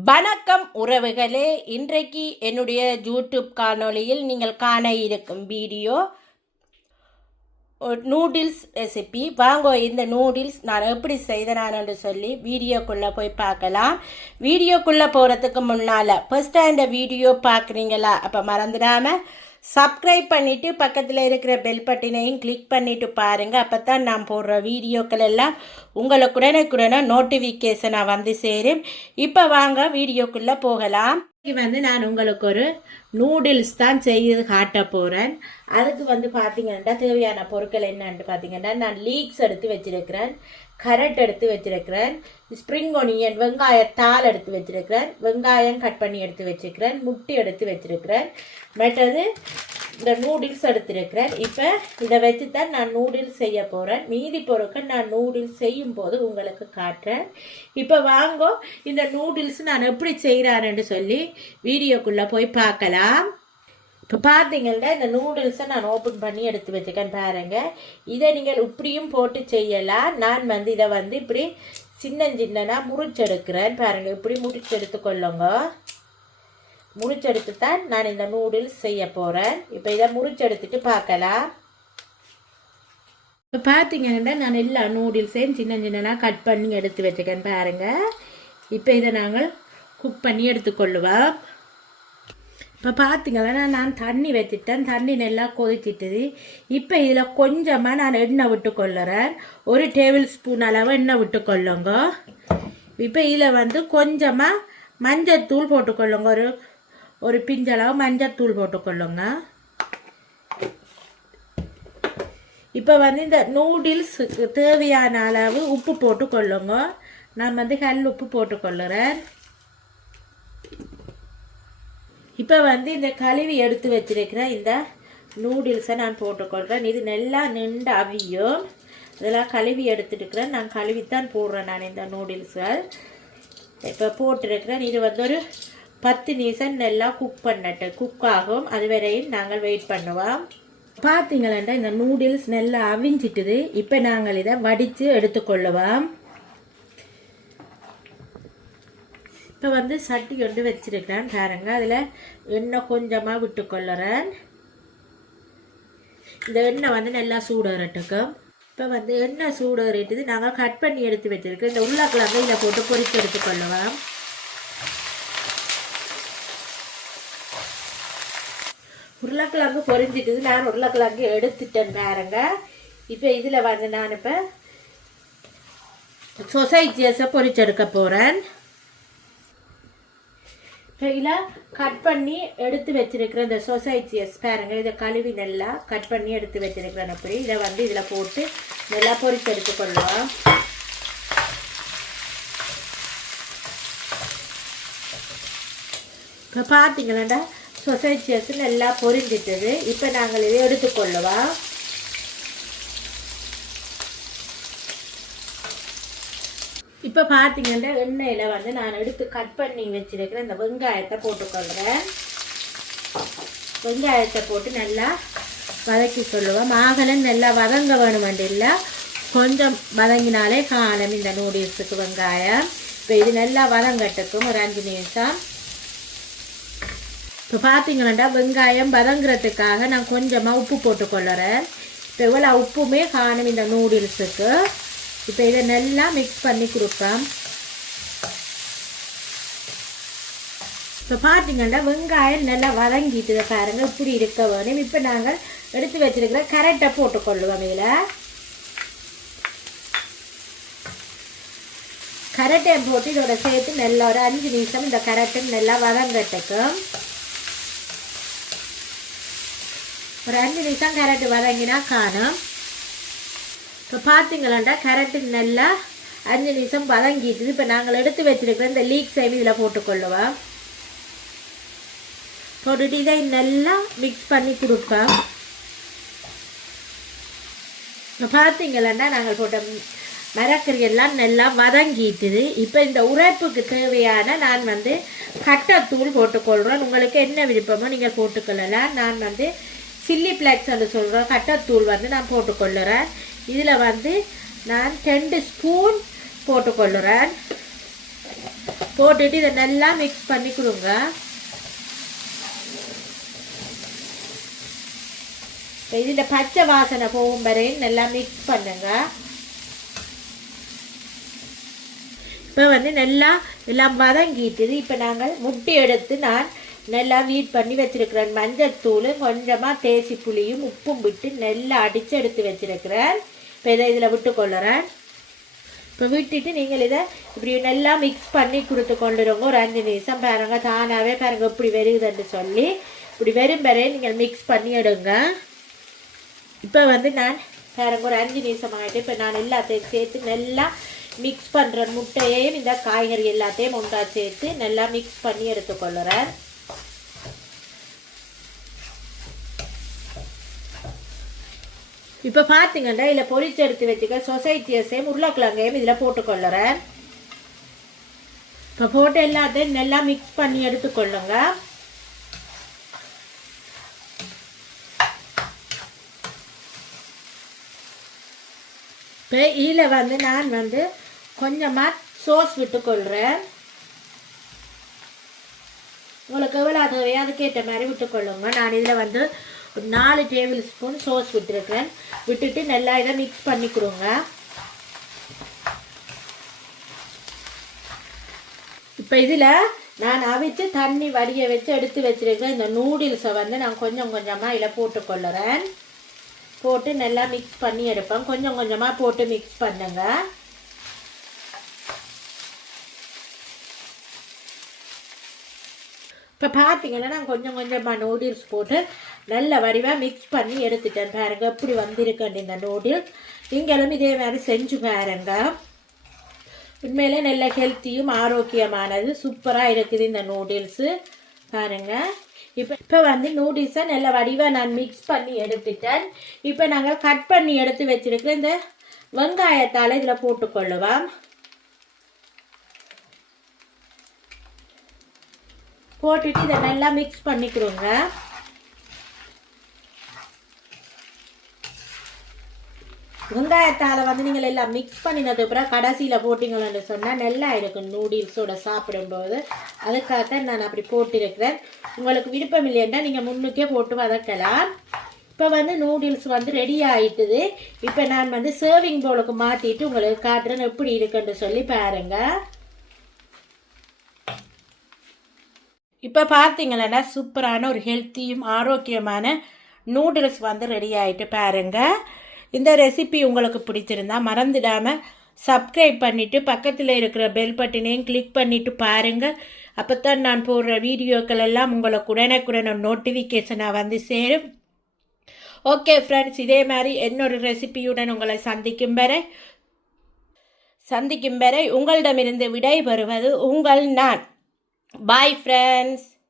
வணக்கம் உறவுகளே, இன்றைக்கு என்னுடைய யூடியூப் காணொளியில் நீங்கள் காண இருக்கும் வீடியோ நூடுல்ஸ் ரெசிபி. வாங்க இந்த நூடுல்ஸ் நான் எப்படி செய்தனான்னு சொல்லி வீடியோக்குள்ளே போய் பார்க்கலாம். வீடியோக்குள்ளே போகிறதுக்கு முன்னால் ஃபர்ஸ்ட் இந்த வீடியோ பார்க்குறீங்களா? அப்போ மறந்துடாமல் சப்ஸ்கிரைப் பண்ணிவிட்டு பக்கத்தில் இருக்கிற பெல் பட்டினையும் கிளிக் பண்ணிவிட்டு பாருங்கள். அப்போ தான் நான் போடுற வீடியோக்கள் எல்லாம் உங்களுக்கு உடனுக்குடனே நோட்டிஃபிகேஷனாக வந்து சேரும். இப்போ வாங்க வீடியோக்குள்ளே போகலாம். இன்றைக்கி நான் உங்களுக்கு ஒரு நூடுல்ஸ் தான் செய்து காட்ட போகிறேன். அதுக்கு பார்த்தீங்கன்னா தேவையான பொருட்கள் என்னன்னு பார்த்தீங்கன்னா, நான் லீக்ஸ் எடுத்து வச்சிருக்கிறேன், கரட் எடுத்து வச்சிருக்கிறேன், ஸ்ப்ரிங் ஒனியன் வெங்காயத்தால் எடுத்து வச்சிருக்கிறேன், வெங்காயம் கட் பண்ணி எடுத்து வச்சிருக்கிறேன், முட்டை எடுத்து வச்சிருக்கிறேன், மற்றது இந்த நூடுல்ஸ் எடுத்துருக்கிறேன். இப்போ இதை வச்சு தான் நான் நூடுல்ஸ் செய்ய போகிறேன். மீதி பொருட்கள் நான் நூடுல்ஸ் செய்யும் போது உங்களுக்கு காட்டுறேன். இப்போ வாங்கோ இந்த நூடுல்ஸ் நான் எப்படி செய்கிறான்னு சொல்லி வீடியோக்குள்ளே போய் பார்க்கலாம். இப்போ பார்த்தீங்கன்னா இந்த நூடுல்ஸை நான் ஓப்பன் பண்ணி எடுத்து வச்சுக்கேன் பாருங்கள். இதை நீங்கள் இப்படியும் போட்டு செய்யலாம். நான் இதை இப்படி சின்னனா முறிச்செடுக்கிறேன் பாருங்கள். இப்படி முறிச்செடுத்துக்கொள்ளுங்க. முறிச்செடுத்து தான் நான் இந்த நூடுல்ஸ் செய்ய போகிறேன். இப்போ இதை முறிச்செடுத்துட்டு பார்க்கலாம். இப்போ பார்த்தீங்கன்னா நான் எல்லா நூடுல்ஸையும் சின்னனா கட் பண்ணி எடுத்து வச்சுக்கேன் பாருங்கள். இப்போ இதை நாங்கள் குக் பண்ணி எடுத்துக்கொள்ளுவோம். இப்போ பார்த்தீங்கன்னா நான் தண்ணி வச்சுட்டேன். தண்ணி நல்லா கொதிச்சிட்டுது. இப்போ இதில் கொஞ்சமாக நான் எண்ணெய் விட்டுக்கொள்ளுறேன். 1 டேபிள் ஸ்பூன் அளவு எண்ணெய் விட்டுக்கொள்ளுங்க. இப்போ இதில் கொஞ்சமாக மஞ்சத்தூள் போட்டுக்கொள்ளுங்க. ஒரு பிஞ்சளவு மஞ்சத்தூள் போட்டுக்கொள்ளுங்க. இப்போ இந்த நூடுல்ஸுக்கு தேவையான அளவு உப்பு போட்டுக்கொள்ளுங்க. நான் கல் உப்பு போட்டுக்கொள்ளுறேன். இப்போ இந்த கழுவி எடுத்து வச்சிருக்கிற இந்த நூடுல்ஸை நான் போட்டுக்கொள்கிறேன். இது நல்லா நின்று அவியும். இதெல்லாம் கழுவி எடுத்துட்டுருக்கிறேன். நான் கழுவித்தான் போடுறேன் நான் இந்த நூடுல்ஸை. இப்போ போட்டிருக்கிறேன். இது ஒரு 10 நிமிஷம் நல்லா குக் ஆகும். அது வரையும் நாங்கள் வெயிட் பண்ணுவோம். பார்த்தீங்களா இந்த நூடுல்ஸ் நல்லா அவிஞ்சிட்டுது. இப்போ நாங்கள் இதை வடித்து எடுத்துக்கொள்ளுவோம். இப்போ சட்டி கொண்டு வச்சிருக்கிறேன் பாருங்க. அதில் எண்ணெய் கொஞ்சமாக விட்டுக்கொள்ளுறேன். இந்த எண்ணெய் நல்லா சூடறட்டுக்கும். இப்போ எண்ணெய் சூடறிட்டுது. நாங்கள் கட் பண்ணி எடுத்து வச்சிருக்கோம். இந்த உருளைக்கிழங்கு இதில் போட்டு பொரித்து எடுத்துக்கொள்ளுவோம். உருளைக்கிழங்கு பொரிஞ்சிட்டுது. நான் உருளைக்கிழங்கு எடுத்துட்டேன் பாருங்க. இப்போ இதில் நான் இப்போ சொசைட்டிஸை பொரிச்செடுக்க போகிறேன். இதில் கட் பண்ணி எடுத்து வச்சிருக்கிற இந்த சொசைட்டிஸ் பாருங்கள். இதை கழுவி நல்லா கட் பண்ணி எடுத்து வச்சிருக்கிறேன். அப்படி இதை இதில் போட்டு நல்லா பொரிச்சு எடுத்துக்கொள்ளுவோம். இப்போ பார்த்தீங்களா சொசைட்டிஸ் நல்லா பொரிஞ்சிட்டது. இப்போ நாங்கள் இதை எடுத்துக்கொள்ளுவோம். இப்போ பார்த்தீங்கன்னா எண்ணெயில் நான் எடுத்து கட் பண்ணி வச்சிருக்கிறேன் இந்த வெங்காயத்தை போட்டுக்கொள்கிறேன். வெங்காயத்தை போட்டு நல்லா வதக்கி கொள்ளுவோம். ஆகலும் நல்லா வதங்க வேணுமென்று இல்லை, கொஞ்சம் வதங்கினாலே காணும் இந்த நூடுல்ஸுக்கு வெங்காயம். இப்போ இது நல்லா வதங்கட்டுக்கும் ஒரு 5 நிமிஷம். இப்போ பார்த்தீங்கன்னா வெங்காயம் வதங்குறதுக்காக நான் கொஞ்சமாக உப்பு போட்டுக்கொள்ளுறேன். இப்போ இவ்வளோ உப்புமே காணும் இந்த நூடுல்ஸுக்கு. இப்போ இதை நல்லா மிக்ஸ் பண்ணி கொடுப்போம். இப்போ பார்த்தீங்கன்னா வெங்காயம் நல்லா வதங்கிட்டு பாருங்கள். இப்படி இருக்க வேணும். இப்போ நாங்கள் எடுத்து வச்சிருக்கிற கரட்டை போட்டுக்கொள்ளுவோம். இதில் கரட்டையும் போட்டு இதோட சேர்த்து நல்லா ஒரு 5 நிமிஷம் இந்த கரட்டை நல்லா வதங்கட்டுக்கும். ஒரு 5 நிமிஷம் கரட்டு வதங்கினா காணும். இப்போ பார்த்தீங்களாண்டா கரட்டு நல்லா 5 நிமிஷம் வதங்கிட்டு. இப்போ நாங்கள் எடுத்து வச்சிருக்கிற இந்த லீக்ஸ் இதில் போட்டுக்கொள்ளுவோம். போட்டுட்டு இதை நல்லா மிக்ஸ் பண்ணி கொடுப்போம். இப்போ பார்த்தீங்களாண்டா நாங்கள் போட்ட மரக்கறி எல்லாம் நல்லா வதங்கிட்டுது. இப்போ இந்த உரைப்புக்கு தேவையான நான் கட்டத்தூள் போட்டுக்கொள்கிறேன். உங்களுக்கு என்ன விருப்பமோ நீங்கள் போட்டுக்கொள்ளலாம். நான் சில்லி ஃப்ளேக்ஸ் சொல்கிறேன் கட்டத்தூள் நான் போட்டுக்கொள்ளுறேன். இதில் நான் 2 ஸ்பூன் போட்டுக்கொள்ளுறேன். போட்டுட்டு இதை நல்லா மிக்ஸ் பண்ணி கொடுங்க. இதில் பச்சை வாசனை போகும் வரையும் நல்லா மிக்ஸ் பண்ணுங்க. இப்போ நல்லா எல்லாம் வதங்கிட்டுது. இப்போ நாங்கள் முட்டை எடுத்து நான் நல்லா வீட் பண்ணி வச்சிருக்கிறேன். மஞ்சத்தூள் கொஞ்சமாக தேசி புளியும் உப்பும் விட்டு நல்லா அடித்து எடுத்து வச்சிருக்கிறேன். இப்போ இதை இதில் விட்டு கொள்ளுறேன். இப்போ விட்டுட்டு நீங்கள் இதை இப்படி நல்லா மிக்ஸ் பண்ணி கொடுத்து கொண்டுருங்க. ஒரு 5 நிமிஷம் பாருங்க, தானாகவே பாருங்க இப்படி வருகுதுன்னு சொல்லி இப்படி வெறும் வரையே நீங்கள் மிக்ஸ் பண்ணி எடுங்க. இப்போ நான் பாருங்க ஒரு 5 நிமிஷம் ஆகிட்டு இப்போ நான் எல்லாத்தையும் சேர்த்து நல்லா மிக்ஸ் பண்ணுறேன். முட்டையையும் இந்த காய்கறி எல்லாத்தையும் ஒன்றா சேர்த்து நல்லா மிக்ஸ் பண்ணி எடுத்துக்கொள்ளுறேன். இப்போ பார்த்தீங்கன்னா இதில் பொரிச்சு எடுத்து வச்சுக்க சொசைட்டியஸையும் உருளைக்கிழங்கையும் இதில் போட்டுக்கொள்ளுறேன். இப்போ போட்டு எல்லாத்தையும் நல்லா மிக்ஸ் பண்ணி எடுத்துக்கொள்ளுங்க. இப்போ இதில் நான் கொஞ்சமாக சோஸ் விட்டுக்கொள்கிறேன். உங்களுக்கு எவ்வளோ தேவையோ அதுக்கேற்ற மாதிரி விட்டுக்கொள்ளுங்க. நான் இதில் ஒரு 4 டேபிள் ஸ்பூன் சோஸ் விட்டுருக்கேன். விட்டுட்டு நல்லா இதை மிக்ஸ் பண்ணி கொடுங்க. இப்போ இதில் நான் அவிச்சு தண்ணி வடிய வச்சு எடுத்து வச்சுருக்கேன். இந்த நூடுல்ஸை நான் கொஞ்சம் கொஞ்சமாக இதில் போட்டுக்கொள்ளுறேன். போட்டு நல்லா மிக்ஸ் பண்ணி எடுப்பேன். கொஞ்சம் கொஞ்சமாக போட்டு மிக்ஸ் பண்ணுங்க. இப்போ பார்த்தீங்கன்னா நான் கொஞ்சம் கொஞ்சமாக நூடுல்ஸ் போட்டு நல்ல வடிவாக மிக்ஸ் பண்ணி எடுத்துட்டேன். பாருங்க எப்படி வந்திருக்கேன் இந்த நூடுல்ஸ். நீங்களும் இதே மாதிரி செஞ்சு பாருங்க. உண்மையிலே நல்ல ஹெல்த்தியும் ஆரோக்கியமானது, சூப்பராக இருக்குது இந்த நூடுல்ஸு பாருங்க. இப்போ நூடுல்ஸை நல்ல வடிவாக நான் மிக்ஸ் பண்ணி எடுத்துட்டேன். இப்போ நாங்கள் கட் பண்ணி எடுத்து வச்சிருக்கிற இந்த வெங்காயத்தால் இதில் போட்டுக்கொள்ளுவோம். போட்டுட்டு இதை நல்லா மிக்ஸ் பண்ணிக்கிறோங்க. வெங்காயத்தால் நீங்கள் எல்லாம் மிக்ஸ் பண்ணினது அப்புறம் கடைசியில் போட்டிங்கன்னு சொன்னால் நல்லா இருக்கும் நூடுல்ஸோட சாப்பிடும்போது. அதுக்காகத்தான் நான் அப்படி போட்டிருக்கிறேன். உங்களுக்கு விருப்பம் இல்லைன்னா நீங்கள் முன்னுக்கே போட்டு வதக்கலாம். இப்போ நூடுல்ஸ் ரெடி ஆகிட்டுது. இப்போ நான் சர்விங் பவுலுக்கு மாற்றிட்டு உங்களுக்கு காட்டுறேன் எப்படி இருக்குன்னு சொல்லி பாருங்க. இப்போ பார்த்தீங்கன்னா சூப்பரான ஒரு ஹெல்த்தியும் ஆரோக்கியமான நூடுல்ஸ் ரெடி ஆகிட்டு பாருங்க. இந்த ரெசிபி உங்களுக்கு பிடிச்சிருந்தா மறந்துடாமல் சப்ஸ்கிரைப் பண்ணிவிட்டு பக்கத்தில் இருக்கிற பெல் பட்டனையும் கிளிக் பண்ணிவிட்டு பாருங்கள். அப்போ தான் நான் போடுற வீடியோக்கள் எல்லாம் உங்களுக்கு உடனுக்குடனே நோட்டிஃபிகேஷனாக சேரும். ஓகே ஃப்ரெண்ட்ஸ், இதே மாதிரி இன்னொரு ரெசிபியுடன் உங்களை சந்திக்கும் வரை உங்களிடமிருந்து விடை பெறுவது உங்கள் நான். Bye friends.